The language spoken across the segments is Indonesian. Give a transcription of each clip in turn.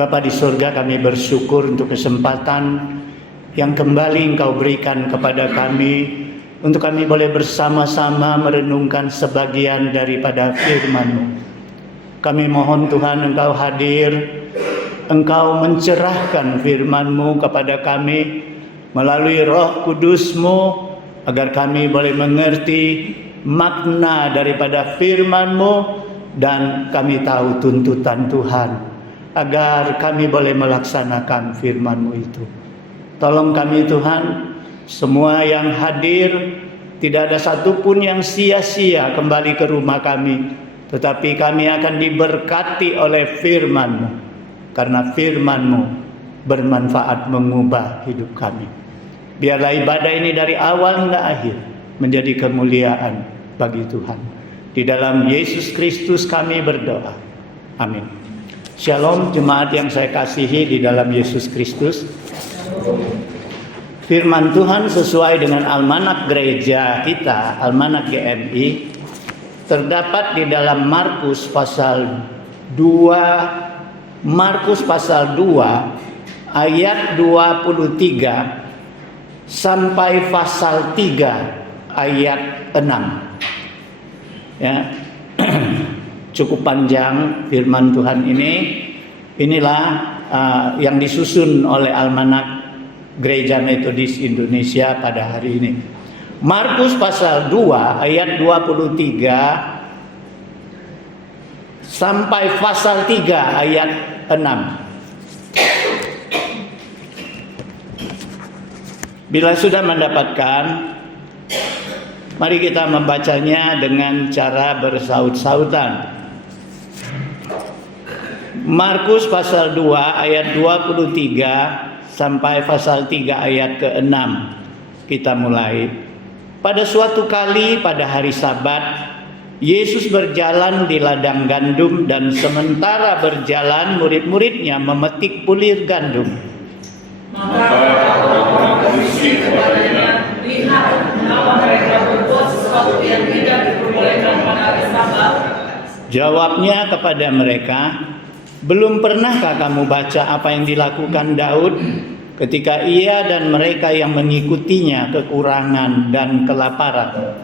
Bapa di surga, kami bersyukur untuk kesempatan yang kembali Engkau berikan kepada kami untuk kami boleh bersama-sama merenungkan sebagian daripada firman-Mu. Kami mohon Tuhan Engkau hadir, Engkau mencerahkan firman-Mu kepada kami melalui Roh Kudus-Mu, agar kami boleh mengerti makna daripada firman-Mu dan kami tahu tuntutan Tuhan, agar kami boleh melaksanakan firman-Mu itu. Tolong kami Tuhan, semua yang hadir, tidak ada satupun yang sia-sia kembali ke rumah kami, tetapi kami akan diberkati oleh firman-Mu, karena firman-Mu bermanfaat mengubah hidup kami. Biarlah ibadah ini dari awal hingga akhir menjadi kemuliaan bagi Tuhan. Di dalam Yesus Kristus kami berdoa. Amin. Shalom jemaat yang saya kasihi di dalam Yesus Kristus. Firman Tuhan sesuai dengan almanak gereja kita, almanak GMI, terdapat di dalam Markus pasal 2 ayat 23 sampai pasal 3 ayat 6. Ya. Cukup panjang firman Tuhan ini. Inilah yang disusun oleh almanak Gereja Metodis Indonesia pada hari ini. Markus pasal 2 ayat 23 sampai pasal 3 ayat 6. Bila sudah mendapatkan, mari kita membacanya dengan cara bersaut-sautan. Markus pasal 2 ayat 23 sampai pasal 3 ayat ke-6. Kita mulai. Pada suatu kali pada hari Sabat, Yesus berjalan di ladang gandum, dan sementara berjalan murid-muridnya memetik bulir gandum. Maka orang berbisik kepadanya, "Lihat, mengapa mereka berbuat sesuatu yang tidak diperbolehkan pada hari Sabat?" Jawabnya kepada mereka, "Belum pernahkah kamu baca apa yang dilakukan Daud ketika ia dan mereka yang mengikutinya kekurangan dan kelaparan?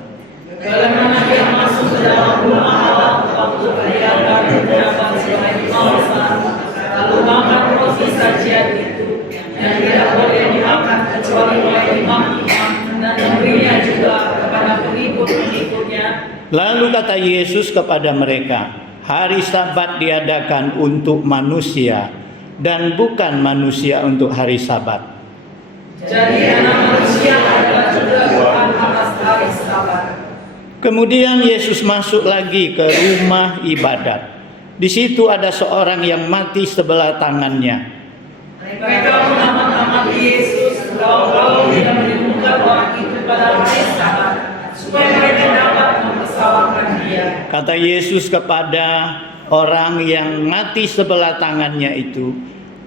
Bagaimana dia masuk ke dalam rumah Allah waktu dia dan mendapat selain kawasan, lalu makan roti sajian itu, yang tidak boleh dimakan kecuali oleh imam-imam, dan memberinya juga kepada pengikut-pengikutnya." Lalu kata Yesus kepada mereka, "Hari Sabat diadakan untuk manusia, dan bukan manusia untuk hari Sabat. Jadi anak manusia adalah juga bukan atas hari Sabat." Kemudian Yesus masuk lagi ke rumah ibadat. Di situ ada seorang yang mati sebelah tangannya. Mereka mengamat-amati Yesus, kalau tidak menemukan orang itu pada hari Sabat, supaya mereka dapat mempersalahkan dia. Kata Yesus kepada orang yang mati sebelah tangannya itu,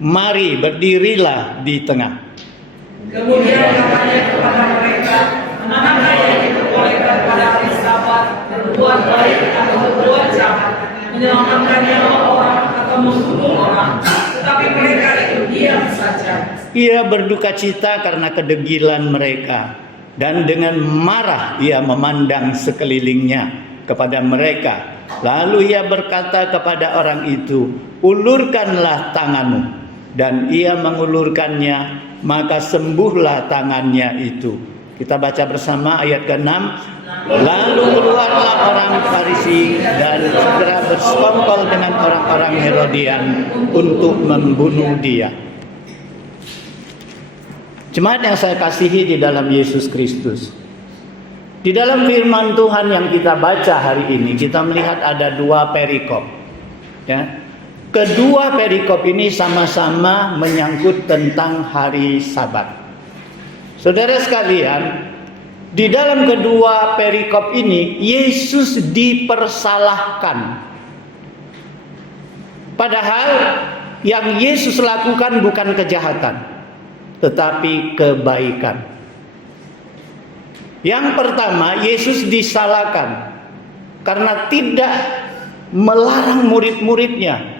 "Mari, berdirilah di tengah." Kemudian katanya kepada mereka, "Manakah yang diperbolehkan pada hari Sabat, berbuat baik atau berbuat jahat, menyelamatkan nyawa orang atau membunuh orang?" Tetapi mereka itu diam saja. Ia berduka cita karena kedegilan mereka, dan dengan marah ia memandang sekelilingnya kepada mereka. Lalu ia berkata kepada orang itu, "Ulurkanlah tanganmu." Dan ia mengulurkannya, maka sembuhlah tangannya itu. Kita baca bersama ayat ke-6. Lalu keluarlah orang Farisi dan segera bersekongkol dengan orang-orang Herodian untuk membunuh dia. Jemaat yang saya kasihi di dalam Yesus Kristus, di dalam firman Tuhan yang kita baca hari ini, kita melihat ada dua perikop. Ya. Kedua perikop ini sama-sama menyangkut tentang hari Sabat. Saudara sekalian, di dalam kedua perikop ini Yesus dipersalahkan. Padahal yang Yesus lakukan bukan kejahatan, tetapi kebaikan. Yang pertama, Yesus disalahkan karena tidak melarang murid-muridnya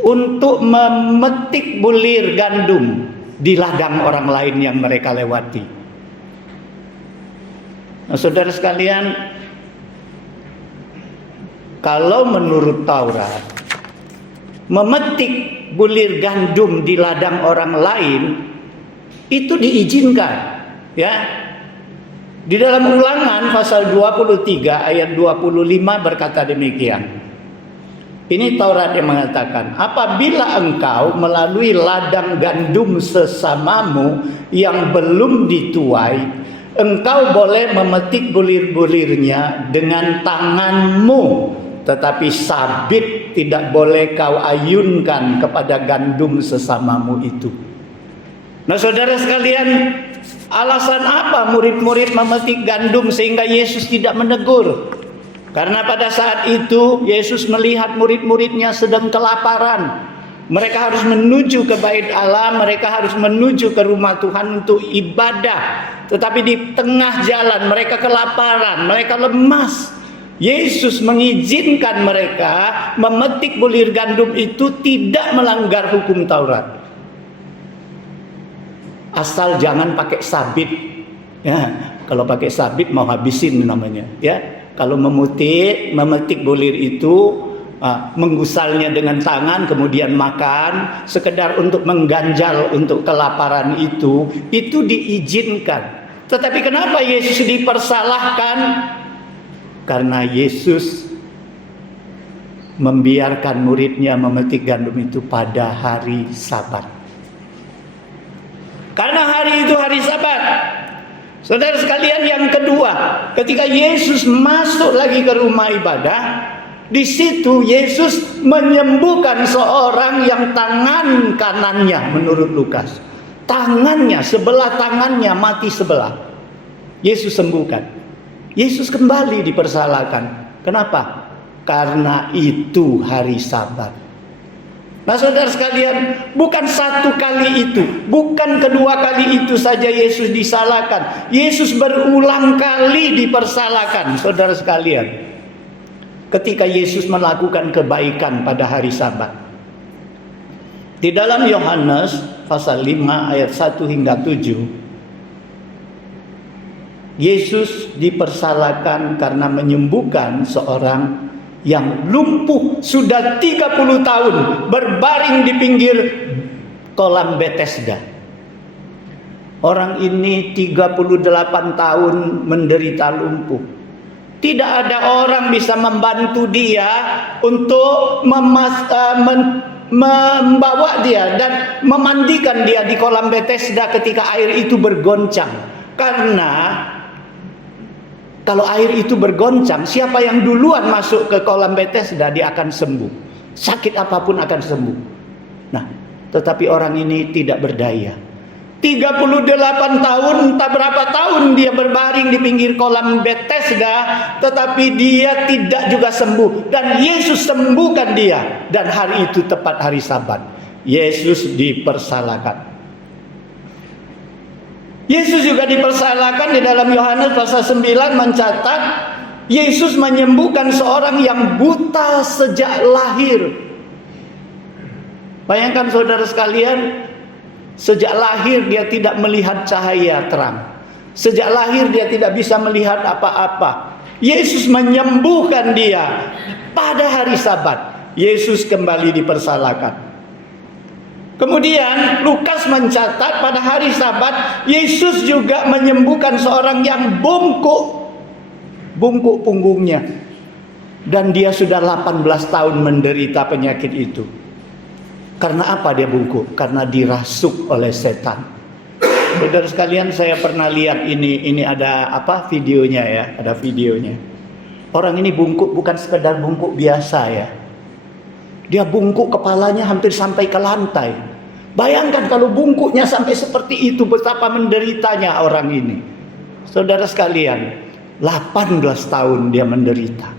untuk memetik bulir gandum di ladang orang lain yang mereka lewati. Nah, saudara sekalian, kalau menurut Taurat, memetik bulir gandum di ladang orang lain itu diizinkan, ya. Di dalam Ulangan pasal 23 ayat 25 berkata demikian. Ini Taurat yang mengatakan, apabila engkau melalui ladang gandum sesamamu yang belum dituai, engkau boleh memetik bulir-bulirnya dengan tanganmu, tetapi sabit tidak boleh kau ayunkan kepada gandum sesamamu itu. Nah, saudara sekalian, alasan apa murid-murid memetik gandum sehingga Yesus tidak menegur? Karena pada saat itu Yesus melihat murid-muridnya sedang kelaparan. Mereka harus menuju ke bait Allah, mereka harus menuju ke rumah Tuhan untuk ibadah. Tetapi di tengah jalan mereka kelaparan, mereka lemas. Yesus mengizinkan mereka memetik bulir gandum itu tidak melanggar hukum Taurat. Asal jangan pakai sabit. Ya, kalau pakai sabit mau habisin namanya, ya. Kalau memetik bulir itu, menggusalnya dengan tangan kemudian makan, sekedar untuk mengganjal untuk kelaparan itu diizinkan. Tetapi kenapa Yesus dipersalahkan? Karena Yesus membiarkan muridnya memetik gandum itu pada hari Sabat. Karena hari itu hari Sabat. Saudara sekalian, yang kedua, ketika Yesus masuk lagi ke rumah ibadah, di situ Yesus menyembuhkan seorang yang tangan kanannya, menurut Lukas, tangannya, sebelah tangannya mati sebelah. Yesus sembuhkan. Yesus kembali dipersalahkan. Kenapa? Karena itu hari Sabat. Nah, saudara sekalian, bukan satu kali itu, bukan kedua kali itu saja Yesus disalahkan. Yesus berulang kali dipersalahkan, saudara sekalian. Ketika Yesus melakukan kebaikan pada hari Sabat. Di dalam Yohanes pasal 5 ayat 1 hingga 7, Yesus dipersalahkan karena menyembuhkan seorang yang lumpuh sudah 30 tahun berbaring di pinggir kolam Bethesda. Orang ini 38 tahun menderita lumpuh. Tidak ada orang bisa membantu dia untuk membawa dia dan memandikan dia di kolam Bethesda ketika air itu bergoncang. Karena kalau air itu bergoncang, siapa yang duluan masuk ke kolam Bethesda dia akan sembuh. Sakit apapun akan sembuh. Nah, tetapi orang ini tidak berdaya. 38 tahun, entah berapa tahun dia berbaring di pinggir kolam Bethesda, tetapi dia tidak juga sembuh. Dan Yesus sembuhkan dia. Dan hari itu tepat hari Sabat. Yesus dipersalahkan. Yesus juga dipersalahkan di dalam Yohanes pasal 9 mencatat Yesus menyembuhkan seorang yang buta sejak lahir. Bayangkan saudara sekalian, sejak lahir dia tidak melihat cahaya terang. Sejak lahir dia tidak bisa melihat apa-apa. Yesus menyembuhkan dia pada hari Sabat. Yesus kembali dipersalahkan. Kemudian Lukas mencatat pada hari Sabat Yesus juga menyembuhkan seorang yang bungkuk punggungnya. Dan dia sudah 18 tahun menderita penyakit itu. Karena apa dia bungkuk? Karena dirasuk oleh setan. Saudara sekalian, saya pernah lihat ini ada videonya ya, ada videonya. Orang ini bungkuk bukan sekedar bungkuk biasa ya. Dia bungkuk kepalanya hampir sampai ke lantai. Bayangkan kalau bungkuknya sampai seperti itu, betapa menderitanya orang ini. Saudara sekalian, 18 tahun dia menderita.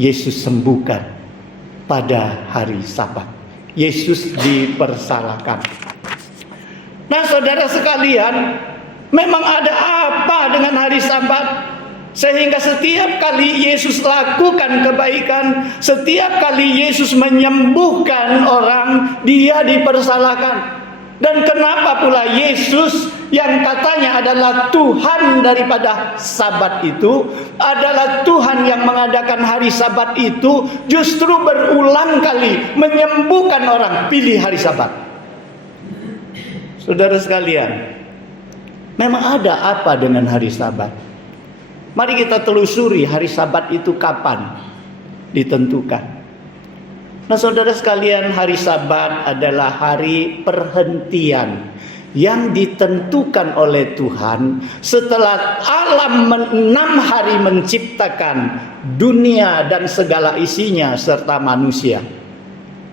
Yesus sembuhkan pada hari Sabat. Yesus dipersalahkan. Nah, saudara sekalian, memang ada apa dengan hari Sabat? Sehingga setiap kali Yesus lakukan kebaikan, setiap kali Yesus menyembuhkan orang, dia dipersalahkan. Dan kenapa pula Yesus yang katanya adalah Tuhan daripada Sabat itu, adalah Tuhan yang mengadakan hari Sabat itu, justru berulang kali menyembuhkan orang, pilih hari Sabat. Saudara sekalian, memang ada apa dengan hari Sabat? Mari kita telusuri hari Sabat itu kapan ditentukan. Nah, saudara sekalian, hari Sabat adalah hari perhentian yang ditentukan oleh Tuhan setelah alam 6 hari menciptakan dunia dan segala isinya serta manusia.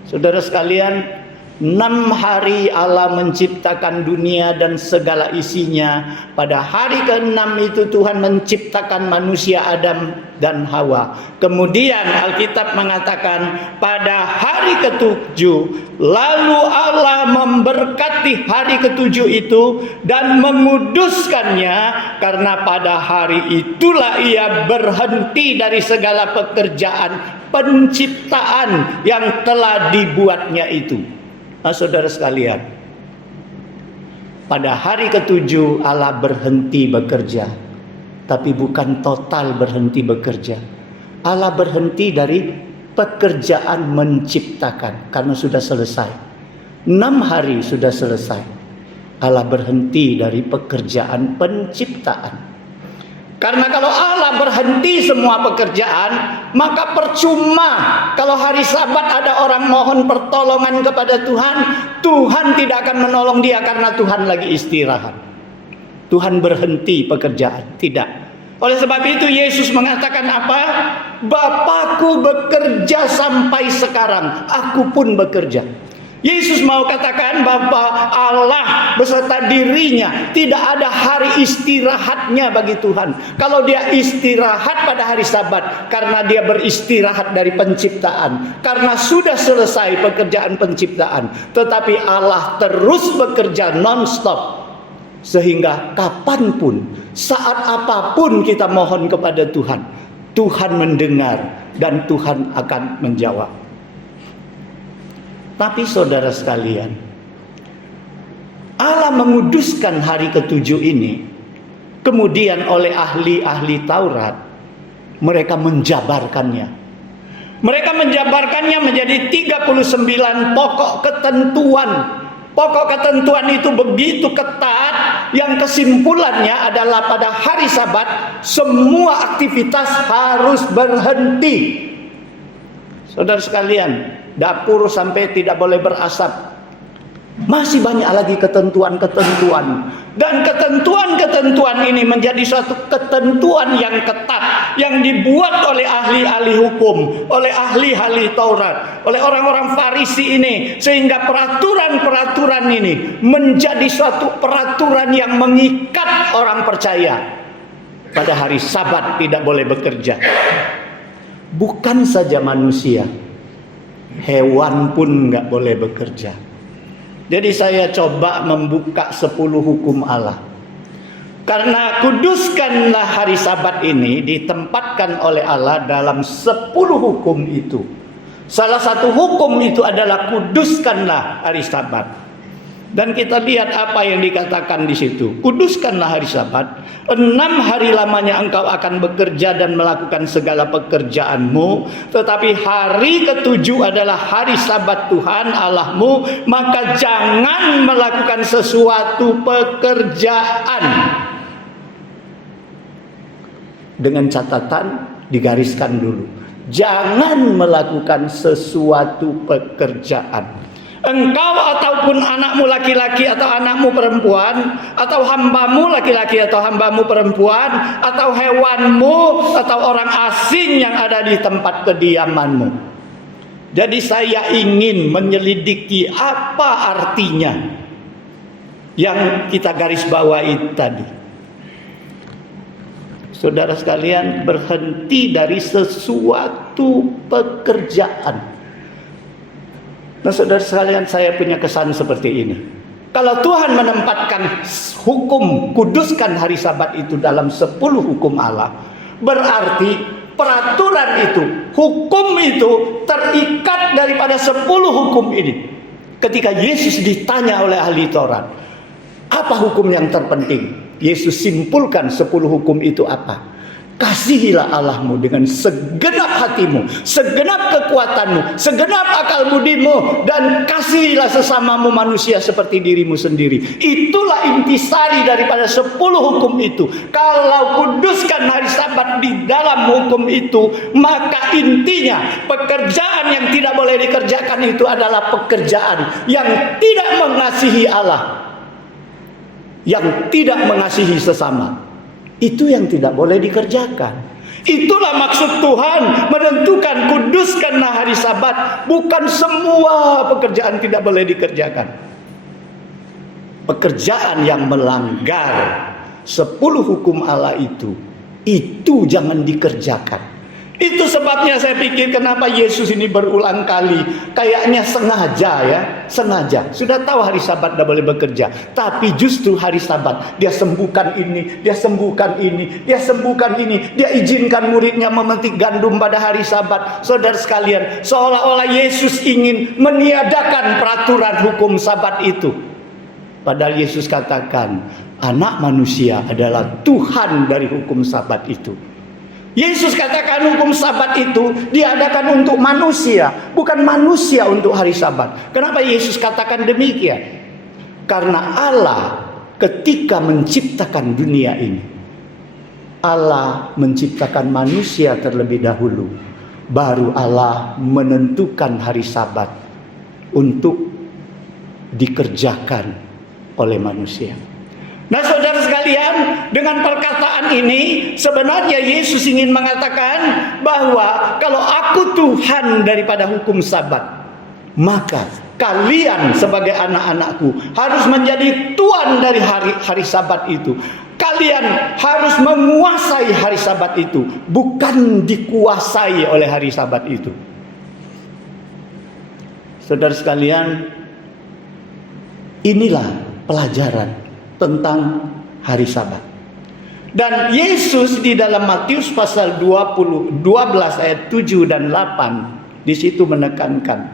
Saudara sekalian, 6 hari Allah menciptakan dunia dan segala isinya. Pada hari ke-6 itu Tuhan menciptakan manusia Adam dan Hawa. Kemudian Alkitab mengatakan pada hari ke-7 lalu Allah memberkati hari ke-7 itu dan menguduskannya, karena pada hari itulah ia berhenti dari segala pekerjaan penciptaan yang telah dibuatnya itu. Nah, saudara sekalian, pada hari ke-7 Allah berhenti bekerja, tapi bukan total berhenti bekerja. Allah berhenti dari pekerjaan menciptakan karena sudah selesai. 6 hari sudah selesai. Allah berhenti dari pekerjaan penciptaan. Karena kalau Allah berhenti semua pekerjaan, maka percuma kalau hari Sabat ada orang mohon pertolongan kepada Tuhan, Tuhan tidak akan menolong dia karena Tuhan lagi istirahat. Tuhan berhenti pekerjaan, tidak. Oleh sebab itu Yesus mengatakan apa? Bapakku bekerja sampai sekarang, aku pun bekerja. Yesus mau katakan bahwa Allah beserta dirinya tidak ada hari istirahatnya bagi Tuhan. Kalau dia istirahat pada hari Sabat, karena dia beristirahat dari penciptaan, karena sudah selesai pekerjaan penciptaan. Tetapi Allah terus bekerja non-stop, sehingga kapanpun, saat apapun kita mohon kepada Tuhan, Tuhan mendengar dan Tuhan akan menjawab. Tapi saudara sekalian, Allah menguduskan hari ke-7 ini, kemudian oleh ahli-ahli Taurat, mereka menjabarkannya. Mereka menjabarkannya menjadi 39 pokok ketentuan. Pokok ketentuan itu begitu ketat, yang kesimpulannya adalah pada hari Sabat, semua aktivitas harus berhenti. Saudara sekalian, dapur sampai tidak boleh berasap. Masih banyak lagi ketentuan-ketentuan. Dan ketentuan-ketentuan ini menjadi suatu ketentuan yang ketat, yang dibuat oleh ahli-ahli hukum, oleh ahli-ahli Taurat, oleh orang-orang Farisi ini. Sehingga peraturan-peraturan ini menjadi suatu peraturan yang mengikat orang percaya. Pada hari Sabat tidak boleh bekerja. Bukan saja manusia, hewan pun nggak boleh bekerja. Jadi saya coba membuka 10 hukum Allah. Karena kuduskanlah hari Sabat ini ditempatkan oleh Allah dalam 10 hukum itu. Salah satu hukum itu adalah kuduskanlah hari Sabat. Dan kita lihat apa yang dikatakan di situ. Kuduskanlah hari Sabat. 6 hari lamanya engkau akan bekerja dan melakukan segala pekerjaanmu. Tetapi hari ke-7 adalah hari Sabat Tuhan Allahmu. Maka jangan melakukan sesuatu pekerjaan. Dengan catatan digariskan dulu. Jangan melakukan sesuatu pekerjaan. Engkau ataupun anakmu laki-laki atau anakmu perempuan, atau hambamu laki-laki atau hambamu perempuan, atau hewanmu atau orang asing yang ada di tempat kediamanmu. Jadi saya ingin menyelidiki apa artinya yang kita garis bawahi tadi. Saudara sekalian, berhenti dari sesuatu pekerjaan. Nah, saudara sekalian, saya punya kesan seperti ini. Kalau Tuhan menempatkan hukum kuduskan hari Sabat itu dalam 10 hukum Allah, Berarti peraturan itu, hukum itu terikat daripada 10 hukum ini. Ketika Yesus ditanya oleh ahli Taurat, apa hukum yang terpenting? Yesus simpulkan 10 hukum itu apa? Kasihilah Allahmu dengan segenap hatimu, segenap kekuatanmu, segenap akal budimu, dan kasihilah sesamamu manusia seperti dirimu sendiri. Itulah intisari daripada 10 hukum itu. Kalau kuduskan hari Sabat di dalam hukum itu, maka intinya pekerjaan yang tidak boleh dikerjakan itu adalah pekerjaan yang tidak mengasihi Allah, yang tidak mengasihi sesama. Itu yang tidak boleh dikerjakan. Itulah maksud Tuhan menentukan kuduskanlah hari Sabat. Bukan semua pekerjaan tidak boleh dikerjakan. Pekerjaan yang melanggar 10 hukum Allah itu jangan dikerjakan. Itu sebabnya saya pikir kenapa Yesus ini berulang kali kayaknya sengaja. Sudah tahu hari Sabat tidak boleh bekerja, tapi justru hari Sabat dia sembuhkan ini, dia sembuhkan ini, dia sembuhkan ini. Dia izinkan muridnya memetik gandum pada hari Sabat. Saudara sekalian, seolah-olah Yesus ingin meniadakan peraturan hukum Sabat itu. Padahal Yesus katakan, Anak manusia adalah Tuhan dari hukum Sabat itu. Yesus katakan hukum Sabat itu diadakan untuk manusia, bukan manusia untuk hari Sabat. Kenapa Yesus katakan demikian? Karena Allah ketika menciptakan dunia ini, Allah menciptakan manusia terlebih dahulu, baru Allah menentukan hari Sabat untuk dikerjakan oleh manusia. Nah, saudara sekalian, dengan perkataan ini sebenarnya Yesus ingin mengatakan bahwa kalau aku Tuhan daripada hukum Sabat, maka kalian sebagai anak-anakku harus menjadi tuan dari hari Sabat itu. Kalian harus menguasai hari Sabat itu, bukan dikuasai oleh hari Sabat itu. Saudara sekalian, inilah pelajaran tentang hari Sabat. Dan Yesus di dalam Matius pasal 12 ayat 7 dan 8 di situ menekankan,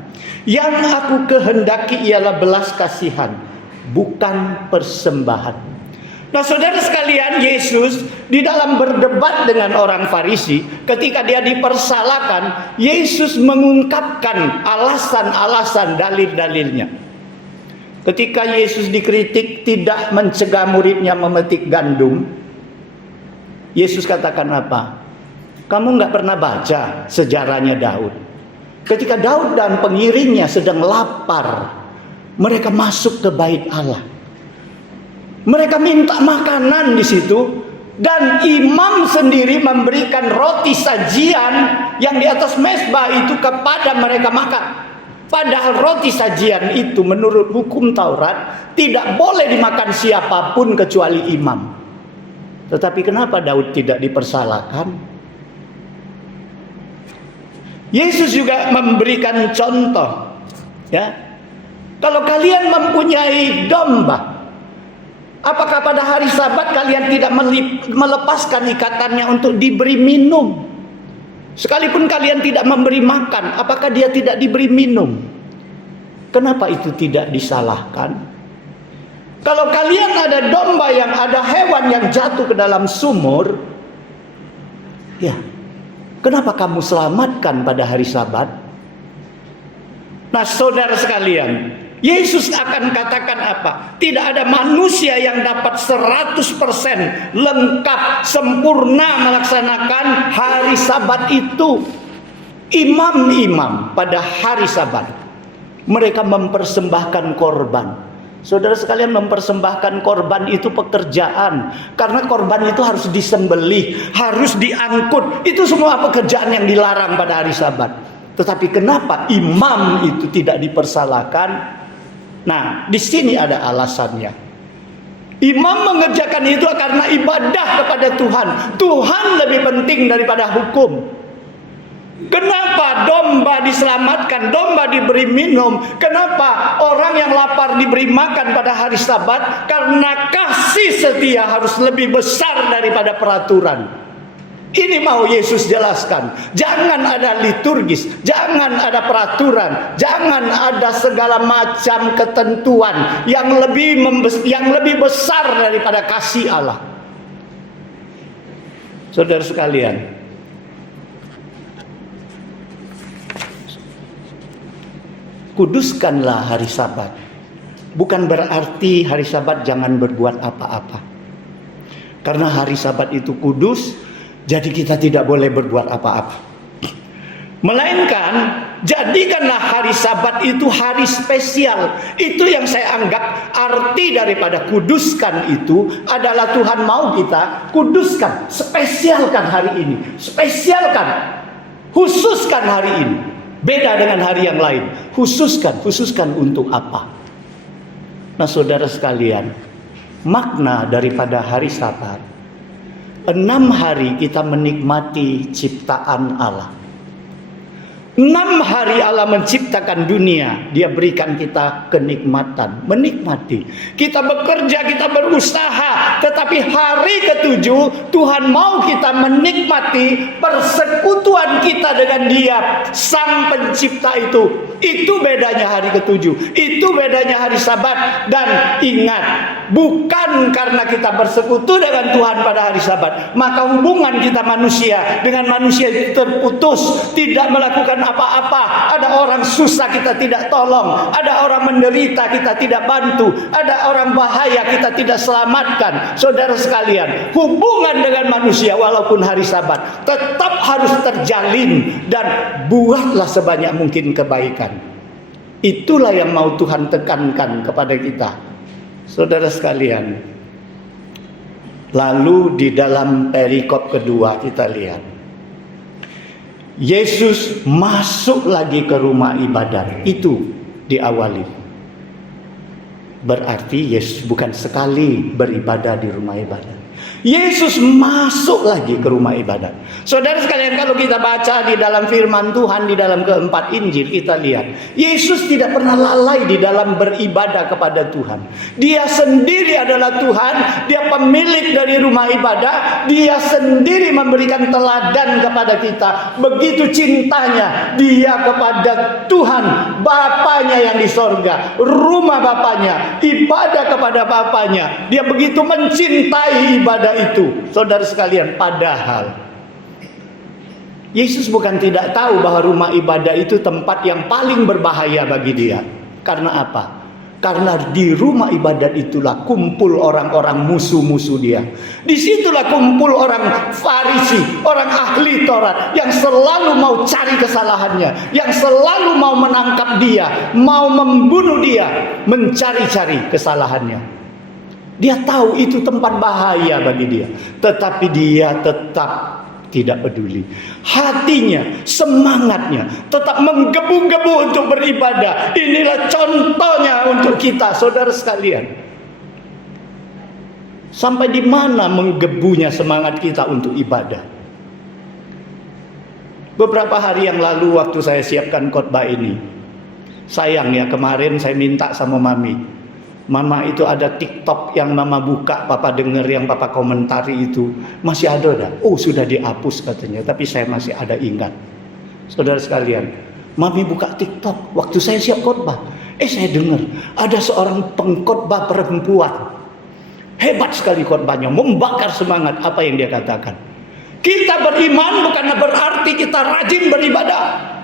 yang aku kehendaki ialah belas kasihan, bukan persembahan. Nah, saudara sekalian, Yesus di dalam berdebat dengan orang Farisi, ketika dia dipersalahkan, Yesus mengungkapkan alasan-alasan, dalil-dalilnya. Ketika Yesus dikritik tidak mencegah muridnya memetik gandum, Yesus katakan apa? Kamu nggak pernah baca sejarahnya Daud. Ketika Daud dan pengiringnya sedang lapar, mereka masuk ke bait Allah. Mereka minta makanan di situ, dan imam sendiri memberikan roti sajian yang di atas mezbah itu kepada mereka makan. Padahal roti sajian itu menurut hukum Taurat tidak boleh dimakan siapapun kecuali imam. Tetapi kenapa Daud tidak dipersalahkan? Yesus juga memberikan contoh, ya. Kalau kalian mempunyai domba, apakah pada hari Sabat kalian tidak melepaskan ikatannya untuk diberi minum? Sekalipun kalian tidak memberi makan, apakah dia tidak diberi minum? Kenapa itu tidak disalahkan? Kalau kalian ada domba yang ada hewan yang jatuh ke dalam sumur, ya, kenapa kamu selamatkan pada hari Sabat? Nah, saudara sekalian, Yesus akan katakan apa? Tidak ada manusia yang dapat 100% lengkap, sempurna melaksanakan hari Sabat itu. Imam-imam pada hari Sabat, mereka mempersembahkan korban. Saudara sekalian, mempersembahkan korban itu pekerjaan. Karena korban itu harus disembelih, harus diangkut. Itu semua pekerjaan yang dilarang pada hari Sabat. Tetapi kenapa imam itu tidak dipersalahkan? Nah, di sini ada alasannya. Imam mengerjakan itu karena ibadah kepada Tuhan. Tuhan lebih penting daripada hukum. Kenapa domba diselamatkan, domba diberi minum? Kenapa orang yang lapar diberi makan pada hari Sabat? Karena kasih setia harus lebih besar daripada peraturan. Ini mau Yesus jelaskan. Jangan ada liturgis, jangan ada peraturan, jangan ada segala macam ketentuan yang lebih besar daripada kasih Allah. Saudara sekalian, kuduskanlah hari Sabat. Bukan berarti hari Sabat jangan berbuat apa-apa. Karena hari Sabat itu kudus, jadi kita tidak boleh berbuat apa-apa. Melainkan, jadikanlah hari Sabat itu hari spesial. Itu yang saya anggap arti daripada kuduskan itu adalah Tuhan mau kita kuduskan, spesialkan hari ini. Spesialkan, khususkan hari ini. Beda dengan hari yang lain. Khususkan untuk apa? Nah, saudara sekalian, makna daripada hari Sabat, 6 hari kita menikmati ciptaan Allah. 6 hari Allah menciptakan dunia. Dia berikan kita kenikmatan, menikmati. Kita bekerja, kita berusaha. Tetapi hari ke-7 Tuhan mau kita menikmati persekutuan kita dengan Dia, Sang Pencipta itu. Itu bedanya hari ke-7. Itu bedanya hari Sabat. Dan ingat, bukan karena kita bersekutu dengan Tuhan pada hari Sabat, maka hubungan kita manusia dengan manusia itu terputus, tidak melakukan apa-apa. Ada orang susah kita tidak tolong, ada orang menderita kita tidak bantu, ada orang bahaya kita tidak selamatkan. Saudara sekalian, hubungan dengan manusia walaupun hari Sabat tetap harus terjalin, dan buatlah sebanyak mungkin kebaikan. Itulah yang mau Tuhan tekankan kepada kita. Saudara sekalian, lalu di dalam perikop kedua kita lihat, Yesus masuk lagi ke rumah ibadat. Itu diawali. Berarti Yesus bukan sekali beribadah di rumah ibadat. Yesus masuk lagi ke rumah ibadat. Saudara sekalian, kalau kita baca di dalam firman Tuhan, di dalam keempat Injil, kita lihat Yesus tidak pernah lalai di dalam beribadah kepada Tuhan. Dia sendiri adalah Tuhan. Dia pemilik dari rumah ibadah. Dia sendiri memberikan teladan kepada kita. Begitu cintanya Dia kepada Tuhan Bapanya yang di sorga, rumah Bapanya, ibadah kepada Bapanya. Dia begitu mencintai ibadah itu. Saudara sekalian, padahal Yesus bukan tidak tahu bahwa rumah ibadah itu tempat yang paling berbahaya bagi Dia. Karena apa? Karena di rumah ibadat itulah kumpul orang-orang musuh-musuh Dia. Disitulah kumpul orang Farisi, orang ahli Taurat, yang selalu mau cari kesalahannya, yang selalu mau menangkap Dia, mau membunuh Dia, mencari-cari kesalahannya. Dia tahu itu tempat bahaya bagi Dia, tetapi Dia tetap tidak peduli. Hatinya, semangatnya tetap menggebu-gebu untuk beribadah. Inilah contohnya untuk kita, saudara sekalian. Sampai di mana menggebunya semangat kita untuk ibadah? Beberapa hari yang lalu waktu saya siapkan khotbah ini, sayang ya, kemarin saya minta sama Mami. Mama, itu ada TikTok yang Mama buka, Papa dengar yang Papa komentari itu. Masih ada dah? Oh, sudah dihapus katanya. Tapi saya masih ada ingat. Saudara sekalian, Mami buka TikTok waktu saya siap khotbah. Saya dengar ada seorang pengkhotbah perempuan. Hebat sekali khotbahnya, membakar semangat. Apa yang dia katakan? Kita beriman bukan berarti kita rajin beribadah.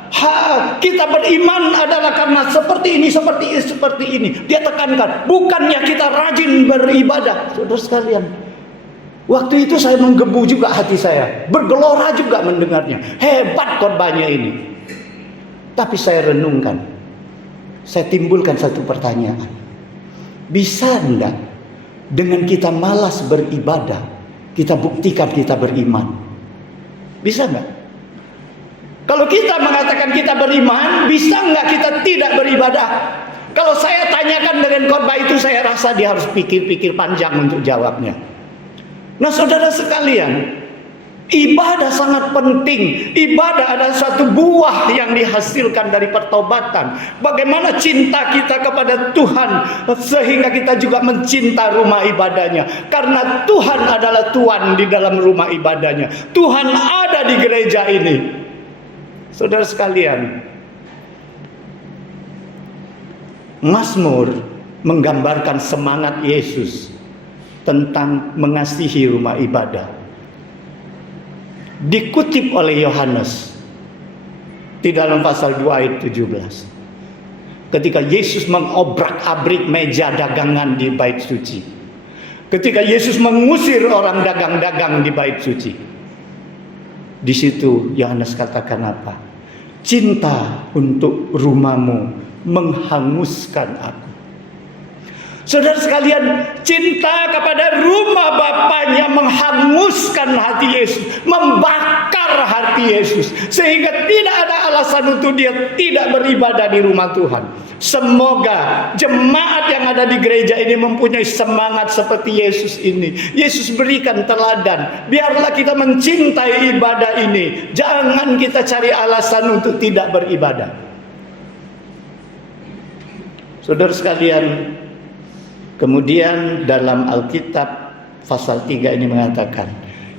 Kita beriman adalah karena seperti ini. Dia tekankan, bukannya kita rajin beribadah. Saudara sekalian, waktu itu saya menggebu juga hati saya, bergelora juga mendengarnya. Hebat khotbahnya ini. Tapi saya renungkan, saya timbulkan satu pertanyaan. Bisa enggak dengan kita malas beribadah, kita buktikan kita beriman? Bisa enggak? Kalau kita mengatakan kita beriman, bisa enggak kita tidak beribadah? Kalau saya tanyakan dengan khotbah itu, saya rasa dia harus pikir-pikir panjang untuk jawabnya. Nah, saudara sekalian, Ibadah sangat penting. Ibadah adalah suatu buah yang dihasilkan dari pertobatan. Bagaimana cinta kita kepada Tuhan sehingga kita juga mencinta rumah ibadahnya. Karena Tuhan adalah Tuhan di dalam rumah ibadahnya. Tuhan ada di gereja ini. Saudara sekalian, Mazmur menggambarkan semangat Yesus tentang mengasihi rumah ibadah. Dikutip oleh Yohanes di dalam pasal 2 ayat 17. Ketika Yesus mengobrak-abrik meja dagangan di bait suci. Ketika Yesus mengusir orang dagang-dagang di bait suci. Di situ Yohanes katakan apa? Cinta untuk rumahmu menghanguskan aku. Saudara sekalian, cinta kepada rumah Bapaknya menghanguskan hati Yesus, membakar hati Yesus, sehingga tidak ada alasan untuk dia tidak beribadah di rumah Tuhan. Semoga jemaat yang ada di gereja ini mempunyai semangat seperti Yesus ini. Yesus berikan teladan. Biarlah kita mencintai ibadah ini. Jangan kita cari alasan untuk tidak beribadah. Saudara sekalian, kemudian dalam Alkitab pasal 3 ini mengatakan,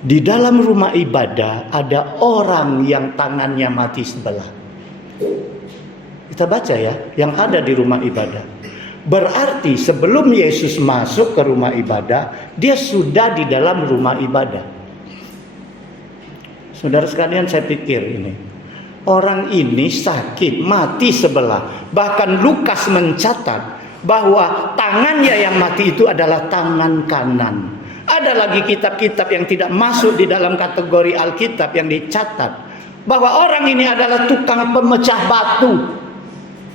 di dalam rumah ibadah ada orang yang tangannya mati sebelah. Kita baca ya, yang ada di rumah ibadah. Berarti sebelum Yesus masuk ke rumah ibadah, dia sudah di dalam rumah ibadah. Saudara sekalian, saya pikir ini, orang ini sakit, mati sebelah. Bahkan Lukas mencatat bahwa tangannya yang mati itu adalah tangan kanan. Ada lagi kitab-kitab yang tidak masuk di dalam kategori Alkitab yang dicatat bahwa orang ini adalah tukang pemecah batu.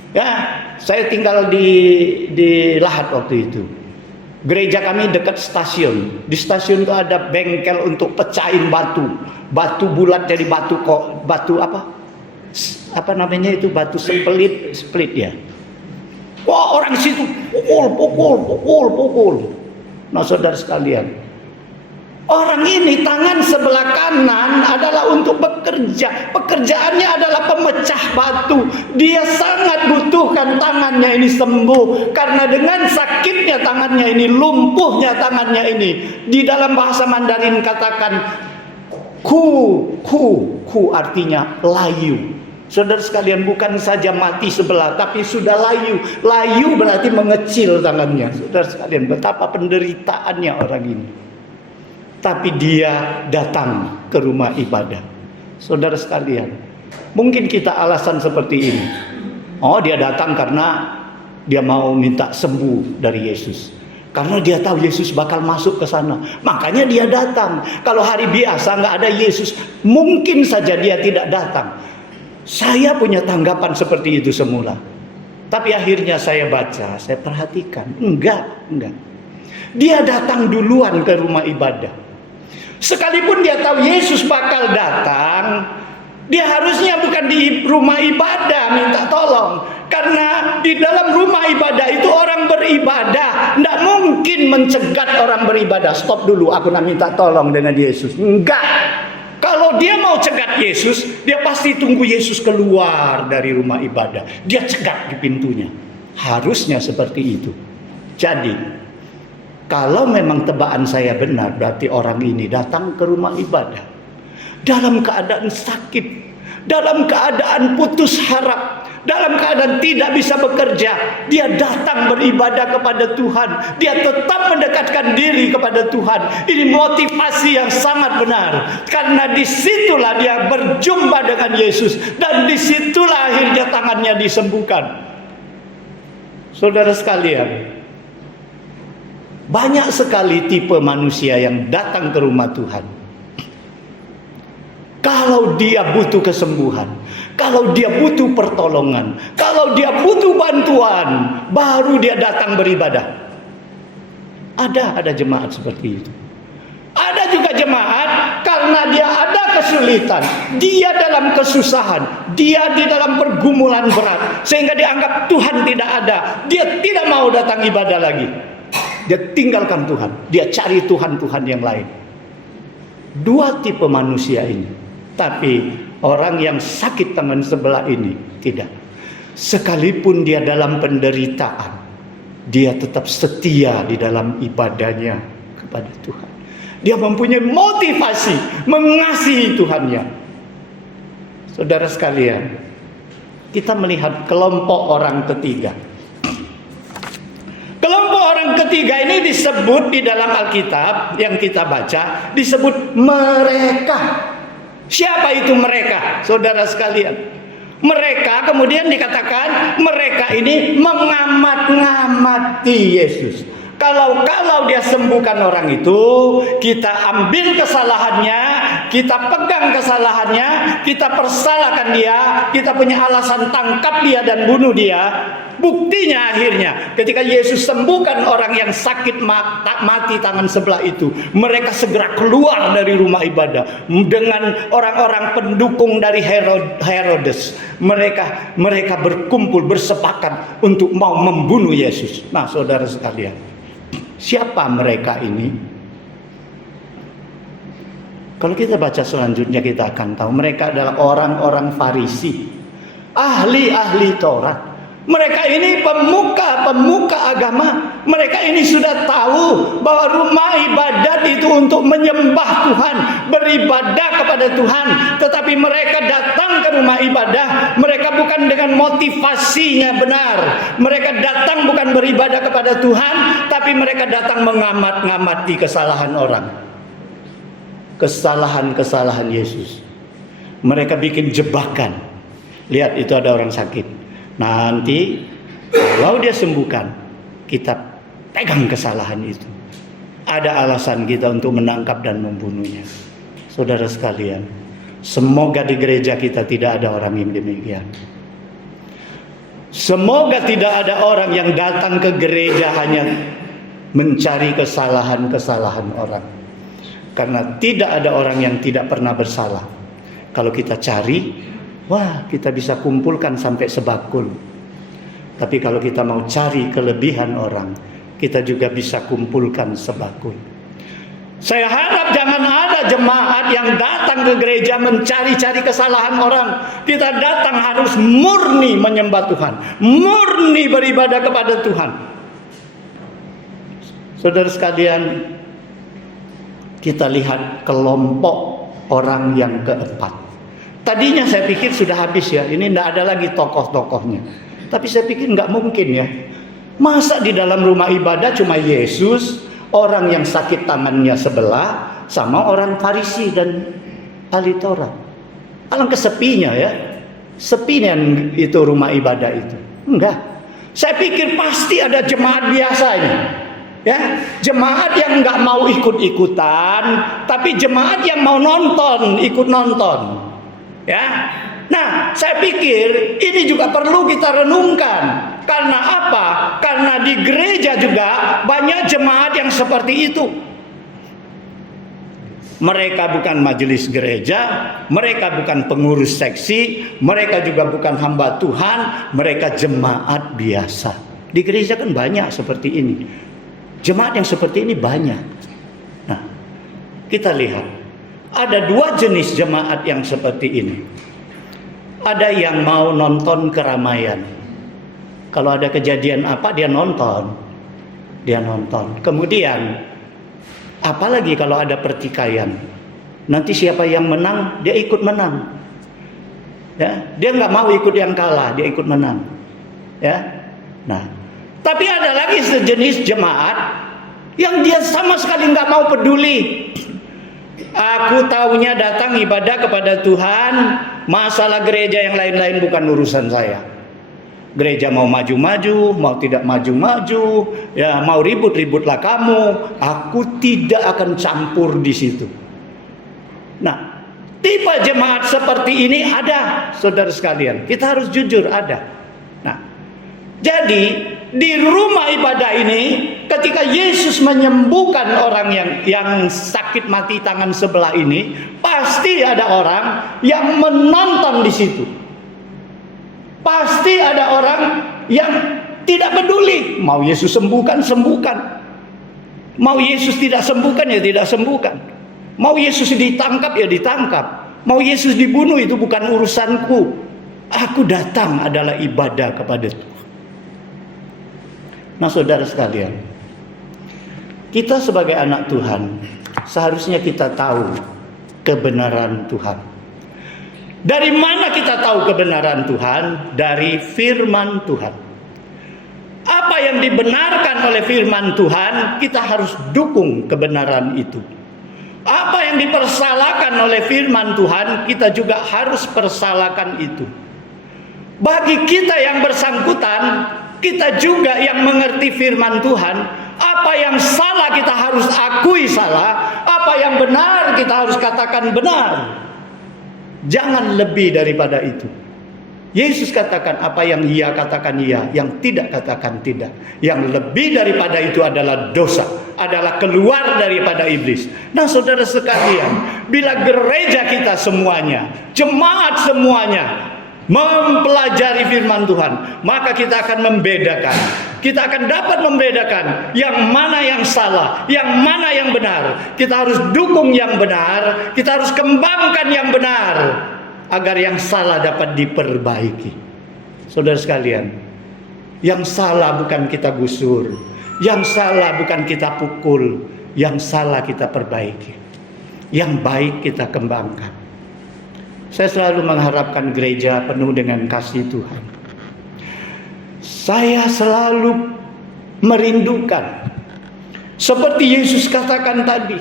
Ya, saya tinggal di Lahat waktu itu. Gereja kami dekat stasiun. Di stasiun itu ada bengkel untuk pecahin batu. Batu bulat jadi batu apa? Apa namanya itu, batu split ya. Wah, orang situ pukul. Nah, saudara sekalian, orang ini tangan sebelah kanan adalah untuk bekerja. Pekerjaannya adalah pemecah batu. Dia sangat butuhkan tangannya ini sembuh. Karena dengan sakitnya tangannya ini, lumpuhnya tangannya ini. Di dalam bahasa Mandarin katakan ku artinya layu. Saudara sekalian, bukan saja mati sebelah, tapi sudah layu. Layu berarti mengecil tangannya. Saudara sekalian, betapa penderitaannya orang ini. Tapi dia datang ke rumah ibadah. Saudara sekalian, mungkin kita alasan seperti ini. Oh, dia datang karena dia mau minta sembuh dari Yesus. Karena dia tahu Yesus bakal masuk ke sana. Makanya dia datang. Kalau hari biasa nggak ada Yesus, mungkin saja dia tidak datang. Saya punya tanggapan seperti itu semula. Tapi akhirnya saya baca, saya perhatikan. Enggak. Dia datang duluan ke rumah ibadah. Sekalipun dia tahu Yesus bakal datang, dia harusnya bukan di rumah ibadah minta tolong. Karena di dalam rumah ibadah itu orang beribadah. Tidak mungkin mencegat orang beribadah. Stop dulu, aku nak minta tolong dengan Yesus. Enggak. Kalau dia mau cegat Yesus, dia pasti tunggu Yesus keluar dari rumah ibadah. Dia cegat di pintunya. Harusnya seperti itu. Jadi, kalau memang tebaan saya benar, berarti orang ini datang ke rumah ibadah dalam keadaan sakit, dalam keadaan putus harap, dalam keadaan tidak bisa bekerja. Dia datang beribadah kepada Tuhan. Dia tetap mendekatkan diri kepada Tuhan. Ini motivasi yang sangat benar. Karena disitulah dia berjumpa dengan Yesus. Dan disitulah akhirnya tangannya disembuhkan. Saudara sekalian, banyak sekali tipe manusia yang datang ke rumah Tuhan. Kalau dia butuh kesembuhan, kalau dia butuh pertolongan, kalau dia butuh bantuan, baru dia datang beribadah. Ada jemaat seperti itu. Ada juga jemaat karena dia ada kesulitan, dia dalam kesusahan, dia di dalam pergumulan berat, sehingga dianggap Tuhan tidak ada. Dia tidak mau datang ibadah lagi. Dia tinggalkan Tuhan, dia cari Tuhan yang lain. dua tipe manusia ini. Tapi orang yang sakit tangan sebelah ini tidak. Sekalipun dia dalam penderitaan, dia tetap setia di dalam ibadahnya kepada Tuhan. Dia mempunyai motivasi mengasihi Tuhannya. Saudara sekalian, kita melihat kelompok orang ketiga. Kelompok orang ketiga ini disebut di dalam Alkitab yang kita baca, disebut mereka. Siapa itu mereka, saudara sekalian? Mereka kemudian dikatakan mereka ini mengamat-ngamati Yesus. Kalau dia sembuhkan orang itu, kita ambil kesalahannya, kita pegang kesalahannya, kita persalahkan dia, kita punya alasan tangkap dia dan bunuh dia. Buktinya akhirnya ketika Yesus sembuhkan orang yang sakit mati tangan sebelah itu, mereka segera keluar dari rumah ibadah dengan orang-orang pendukung dari Herodes. Mereka berkumpul bersepakat untuk mau membunuh Yesus. Nah, saudara sekalian, siapa mereka ini? Kalau kita baca selanjutnya kita akan tahu mereka adalah orang-orang Farisi, ahli-ahli Taurat. Mereka ini pemuka agama. Mereka ini sudah tahu bahwa rumah ibadat itu untuk menyembah Tuhan, beribadah kepada Tuhan. Tetapi mereka datang ke rumah ibadah, mereka bukan dengan motivasinya benar. Mereka datang bukan beribadah kepada Tuhan, tapi mereka datang mengamat-ngamati kesalahan orang. Kesalahan-kesalahan Yesus. Mereka bikin jebakan. Lihat, itu ada orang sakit. Nanti kalau dia sembuhkan, kita pegang kesalahan itu. Ada alasan kita untuk menangkap dan membunuhnya. Saudara sekalian, semoga di gereja kita tidak ada orang yang demikian. Semoga tidak ada orang yang datang ke gereja hanya mencari kesalahan-kesalahan orang. Karena tidak ada orang yang tidak pernah bersalah. Kalau kita cari, wah, kita bisa kumpulkan sampai sebakul. Tapi kalau kita mau cari kelebihan orang, kita juga bisa kumpulkan sebakul. Saya harap jangan ada jemaat yang datang ke gereja mencari-cari kesalahan orang. Kita datang harus murni menyembah Tuhan, murni beribadah kepada Tuhan. Saudara sekalian, kita lihat kelompok orang yang keempat. Tadinya saya pikir sudah habis ya, ini tidak ada lagi tokoh-tokohnya. Tapi saya pikir nggak mungkin ya. Masa di dalam rumah ibadah cuma Yesus, orang yang sakit tangannya sebelah, sama orang Farisi dan ahli Taurat. Alangkah sepinya ya. Sepinya itu rumah ibadah itu. Enggak. Saya pikir pasti ada jemaat biasanya. Ya, jemaat yang nggak mau ikut-ikutan, tapi jemaat yang mau nonton, ikut nonton. Ya, nah saya pikir ini juga perlu kita renungkan. Karena apa? Karena di gereja juga banyak jemaat yang seperti itu. Mereka bukan majelis gereja, mereka bukan pengurus seksi, mereka juga bukan hamba Tuhan, mereka jemaat biasa. Di gereja kan banyak seperti ini. Jemaat yang seperti ini banyak. Nah, kita lihat ada dua jenis jemaat yang seperti ini. Ada yang mau nonton keramaian. Kalau ada kejadian apa, dia nonton. Dia nonton. Kemudian, apalagi kalau ada pertikaian. Nanti siapa yang menang, dia ikut menang. Ya, dia nggak mau ikut yang kalah, dia ikut menang. Ya, nah. Tapi ada lagi sejenis jemaat yang dia sama sekali nggak mau peduli. Aku taunya datang ibadah kepada Tuhan, masalah gereja yang lain-lain bukan urusan saya. Gereja mau maju-maju, mau tidak maju-maju, ya mau ribut-ributlah kamu, aku tidak akan campur di situ. Nah, tipe jemaat seperti ini ada, saudara sekalian. Kita harus jujur, ada. Nah, jadi di rumah ibadah ini, ketika Yesus menyembuhkan orang yang sakit mati tangan sebelah ini, pasti ada orang yang menonton di situ. Pasti ada orang yang tidak peduli. Mau Yesus sembuhkan, sembuhkan. Mau Yesus tidak sembuhkan, ya tidak sembuhkan. Mau Yesus ditangkap ya ditangkap. Mau Yesus dibunuh itu bukan urusanku. Aku datang adalah ibadah kepada Tuhan. Nah saudara sekalian, kita sebagai anak Tuhan seharusnya kita tahu kebenaran Tuhan. Dari mana kita tahu kebenaran Tuhan? Dari firman Tuhan. Apa yang dibenarkan oleh firman Tuhan, kita harus dukung kebenaran itu. Apa yang dipersalahkan oleh firman Tuhan, kita juga harus persalahkan itu. Bagi kita yang bersangkutan, kita juga yang mengerti firman Tuhan, apa yang salah kita harus akui salah, apa yang benar kita harus katakan benar. Jangan lebih daripada itu. Yesus katakan apa yang iya katakan iya, yang tidak katakan tidak. Yang lebih daripada itu adalah dosa, adalah keluar daripada iblis. Nah saudara sekalian, bila gereja kita semuanya, jemaat semuanya mempelajari firman Tuhan, maka kita akan membedakan. Kita akan dapat membedakan yang mana yang salah, yang mana yang benar. Kita harus dukung yang benar, kita harus kembangkan yang benar, agar yang salah dapat diperbaiki. Saudara sekalian, yang salah bukan kita gusur, yang salah bukan kita pukul, yang salah kita perbaiki, yang baik kita kembangkan. Saya selalu mengharapkan gereja penuh dengan kasih Tuhan. Saya selalu merindukan, seperti Yesus katakan tadi,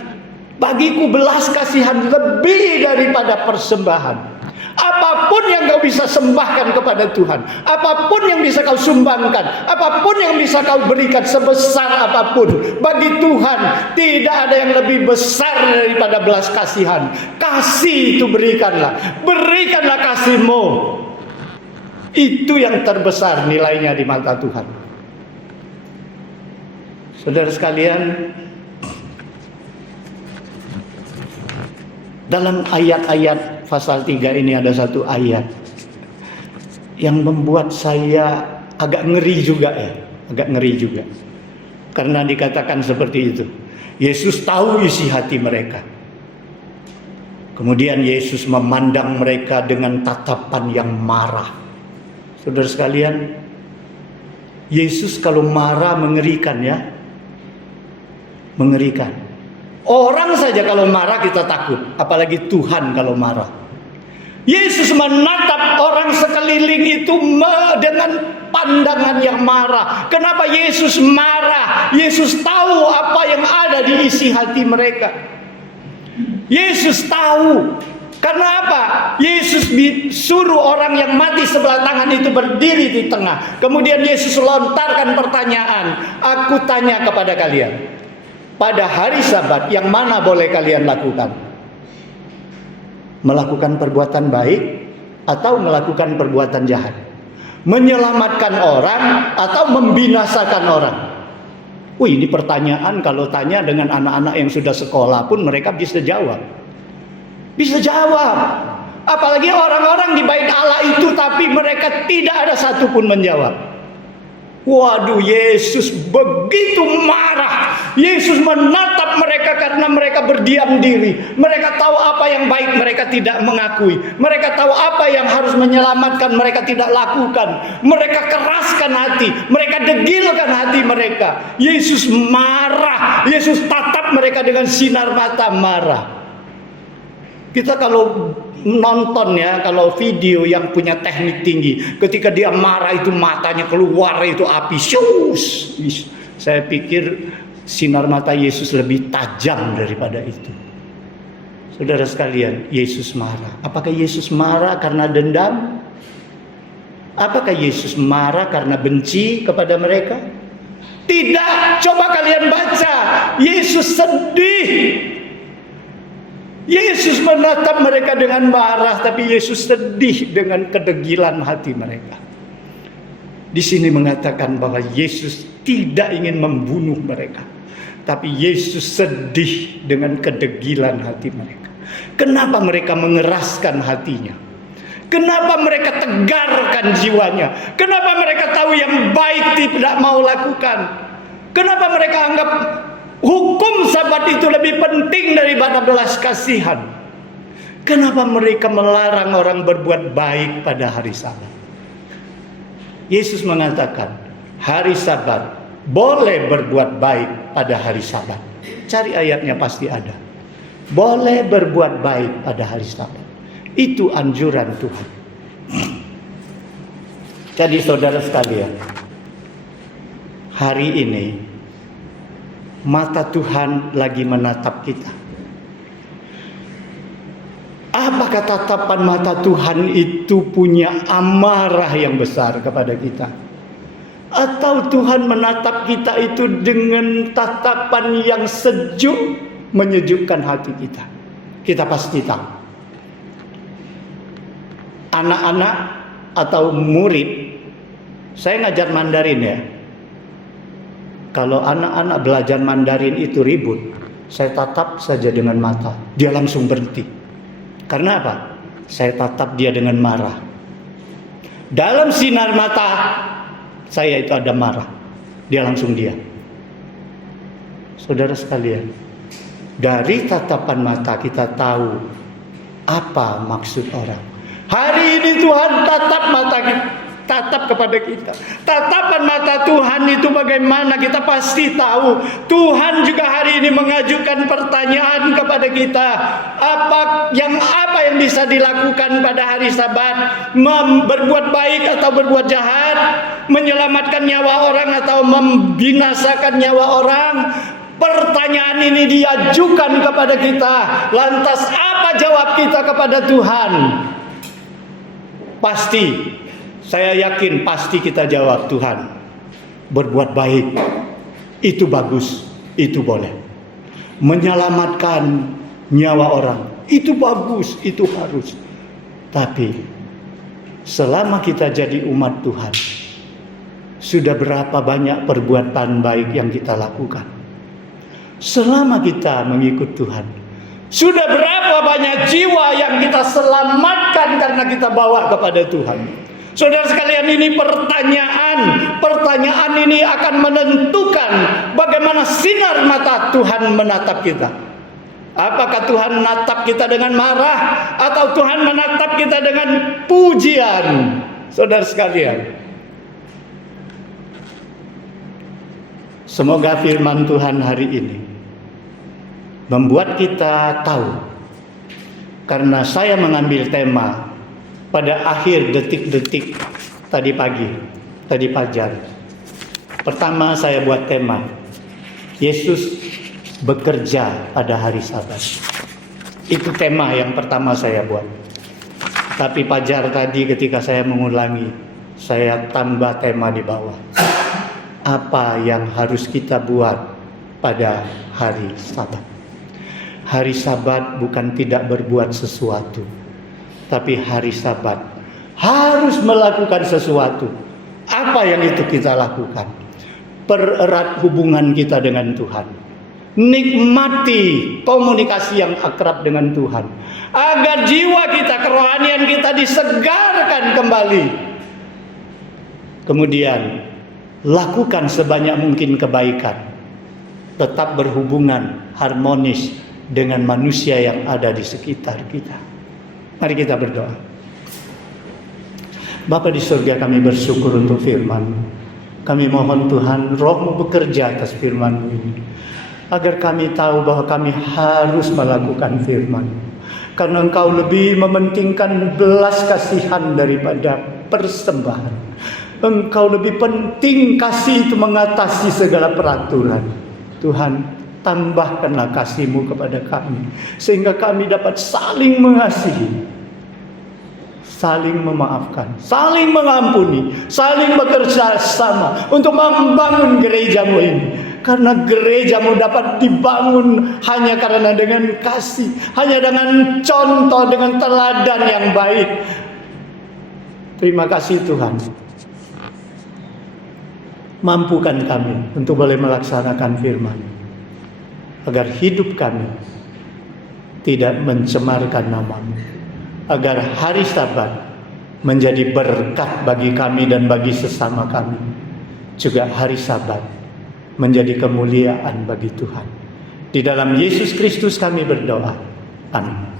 bagiku belas kasihan lebih daripada persembahan. Apapun yang kau bisa sembahkan kepada Tuhan, apapun yang bisa kau sumbangkan, apapun yang bisa kau berikan sebesar apapun, bagi Tuhan tidak ada yang lebih besar daripada belas kasihan. Kasih itu berikanlah, berikanlah kasih-Mu. Itu yang terbesar nilainya di mata Tuhan. Saudara sekalian, dalam ayat-ayat pasal 3 ini ada satu ayat yang membuat saya agak ngeri juga ya. Agak ngeri juga. Karena dikatakan seperti itu. Yesus tahu isi hati mereka. Kemudian Yesus memandang mereka dengan tatapan yang marah. Saudara sekalian, Yesus kalau marah mengerikan ya. Mengerikan. Orang saja kalau marah kita takut, apalagi Tuhan kalau marah. Yesus menatap orang sekeliling itu dengan pandangan yang marah. Kenapa Yesus marah? Yesus tahu apa yang ada di isi hati mereka. Yesus tahu. Karena apa? Yesus disuruh orang yang mati sebelah tangan itu berdiri di tengah. Kemudian Yesus lontarkan pertanyaan. Aku tanya kepada kalian, pada hari Sabat yang mana boleh kalian lakukan? Melakukan perbuatan baik atau melakukan perbuatan jahat? Menyelamatkan orang atau membinasakan orang? Ini pertanyaan kalau tanya dengan anak-anak yang sudah sekolah pun mereka bisa jawab. Bisa jawab. Apalagi orang-orang di bait Allah itu tapi mereka tidak ada satupun menjawab. Waduh, Yesus begitu marah. Yesus menatap mereka karena mereka berdiam diri. Mereka tahu apa yang baik, mereka tidak mengakui. Mereka tahu apa yang harus menyelamatkan, mereka tidak lakukan. Mereka keraskan hati, mereka degilkan hati mereka. Yesus marah. Yesus tatap mereka dengan sinar mata marah. Kita kalau nonton ya, kalau video yang punya teknik tinggi, ketika dia marah itu matanya keluar itu api, syus. Saya pikir sinar mata Yesus lebih tajam daripada itu. Saudara sekalian, Yesus marah. Apakah Yesus marah karena dendam? Apakah Yesus marah karena benci kepada mereka? Tidak. Coba kalian baca. Yesus sedih. Yesus menatap mereka dengan marah, tapi Yesus sedih dengan kedegilan hati mereka. Di sini mengatakan bahwa Yesus tidak ingin membunuh mereka, tapi Yesus sedih dengan kedegilan hati mereka. Kenapa mereka mengeraskan hatinya? Kenapa mereka tegarkan jiwanya? Kenapa mereka tahu yang baik tidak mau lakukan? Kenapa mereka anggap Hukum Sabat itu lebih penting daripada belas kasihan. Kenapa mereka melarang orang berbuat baik pada hari Sabat? Yesus mengatakan, hari Sabat boleh berbuat baik pada hari Sabat. Cari ayatnya, pasti ada. Boleh berbuat baik pada hari Sabat. Itu anjuran Tuhan. Jadi saudara sekalian, hari ini mata Tuhan lagi menatap kita. Apakah tatapan mata Tuhan itu punya amarah yang besar kepada kita? Atau Tuhan menatap kita itu dengan tatapan yang sejuk, menyejukkan hati kita? Kita pasti tahu. Anak-anak atau murid, saya ngajar Mandarin ya. Kalau anak-anak belajar Mandarin itu ribut, saya tatap saja dengan mata, dia langsung berhenti. Karena apa? Saya tatap dia dengan marah. Dalam sinar mata saya itu ada marah, dia langsung diam. Saudara sekalian, dari tatapan mata kita tahu apa maksud orang. Hari ini Tuhan tatap kepada kita. Tatapan mata Tuhan itu bagaimana, kita pasti tahu. Tuhan juga hari ini mengajukan pertanyaan kepada kita. Apa yang bisa dilakukan pada hari Sabat? Berbuat baik atau berbuat jahat? Menyelamatkan nyawa orang atau membinasakan nyawa orang? Pertanyaan ini diajukan kepada kita. Lantas apa jawab kita kepada Tuhan? Pasti, saya yakin pasti kita jawab, Tuhan, berbuat baik itu bagus, itu boleh. Menyelamatkan nyawa orang itu bagus, itu harus. Tapi selama kita jadi umat Tuhan, sudah berapa banyak perbuatan baik yang kita lakukan? Selama kita mengikut Tuhan, sudah berapa banyak jiwa yang kita selamatkan karena kita bawa kepada Tuhan? Saudara sekalian, ini pertanyaan ini akan menentukan bagaimana sinar mata Tuhan menatap kita. Apakah Tuhan menatap kita dengan marah atau Tuhan menatap kita dengan pujian? Saudara sekalian, semoga firman Tuhan hari ini membuat kita tahu. Karena saya mengambil tema pada akhir detik-detik tadi fajar. Pertama saya buat tema, Yesus bekerja pada hari Sabat. Itu tema yang pertama saya buat. Tapi fajar tadi ketika saya mengulangi, saya tambah tema di bawah. Apa yang harus kita buat pada hari Sabat? Hari Sabat bukan tidak berbuat sesuatu, tapi hari Sabat harus melakukan sesuatu. Apa yang itu kita lakukan? Pererat hubungan kita dengan Tuhan. Nikmati komunikasi yang akrab dengan Tuhan. Agar jiwa kita, kerohanian kita disegarkan kembali. Kemudian, lakukan sebanyak mungkin kebaikan. Tetap berhubungan harmonis dengan manusia yang ada di sekitar kita. Mari kita berdoa. Bapa di surga, kami bersyukur untuk firman. Kami mohon Tuhan, Roh-Mu bekerja atas firman-Mu ini, agar kami tahu bahwa kami harus melakukan firman. Karena Engkau lebih mementingkan belas kasihan daripada persembahan. Engkau lebih penting kasih itu mengatasi segala peraturan. Tuhan, tambahkanlah kasih-Mu kepada kami, sehingga kami dapat saling mengasihi, saling memaafkan, saling mengampuni, saling bekerja sama untuk membangun gereja-Mu ini. Karena gereja-Mu dapat dibangun hanya karena dengan kasih, hanya dengan contoh, dengan teladan yang baik. Terima kasih Tuhan. Mampukan kami untuk boleh melaksanakan firman, agar hidup kami tidak mencemarkan nama-Mu, agar hari Sabat menjadi berkat bagi kami dan bagi sesama kami. Juga hari Sabat menjadi kemuliaan bagi Tuhan. Di dalam Yesus Kristus kami berdoa. Amin.